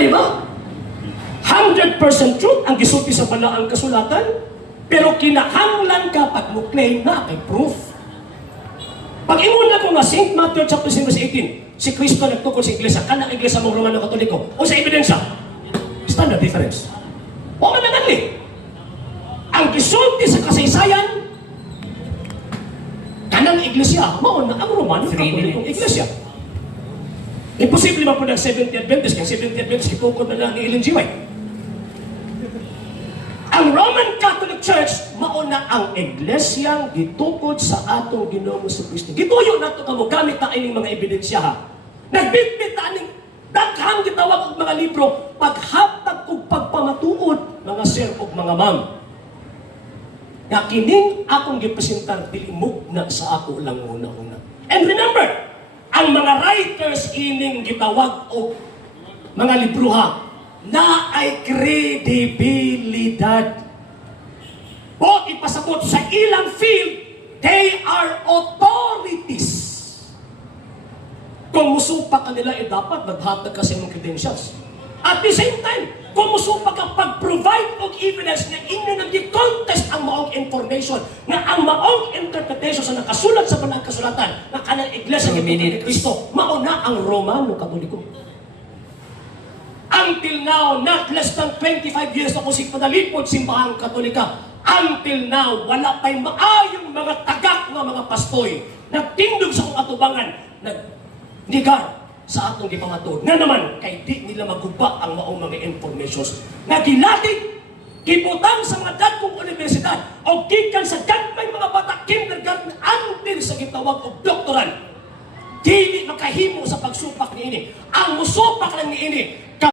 di ba? 100% truth ang gisulti sa balaang kasulatan, pero kinahanglan ka pag mo claim na kay proof. Pag imuna ko nga St. Matthew chapter 5 verse 18, si Kristo nagtukod sa iglesia, kanang iglesia mong Romano Katoliko, o sa ebidensya, standard difference. O man nangali. Ang gisulti sa kasaysayan, kanang iglesia, mao na ang Romano Katolikong iglesia. Imposible man po ng 70th Adventist, kaya 70th Adventist, itukod na lang ni Ellen G. White. Ang Roman Catholic Church, mauna ang iglesyang gitukod sa atong Ginoong Kristo. Gituyo na ito kamo gamit na ining mga ebidensya ha. Nagbitbit na aning daghang gitawag og mga libro, paghatag ug pagpamatuod, mga sir ug mga ma'am. Na kining akong gipresentar dilimog na sa ako lang una-una. And remember, ang mga writers ining gitawag og mga libro ha, na ay kredibilidad. O ipasabot sa ilang field, they are authorities. Kung musupa ka nila, dapat maghatag ka sa inyong credentials. At the same time, kung musupa ka pag-provide og evidence na inyo nag-contest ang maong information, na ang maong interpretation sa nakasulat sa banang kasulatan, na kanang iglesia ni Kristo, mauna ang Romano Katoliko. Until now, not less than 25 years ako si padalipod simbahang Katolika. Until now, wala pa'y maayong mga tagak ng mga pastoy nagtindog sa akong atubangan, nagnigar sa atong gipamatuod. Nga naman, kay di nila maguba ang maong mga informations. Nagilatig, kibutang sa mga dagkong universidad, o gikan sa dagmay mga bata kindergarten until sa gitawag og doktoral. Dili makahimo sa pagsupak ni ini. Ang musupak lang ni ini,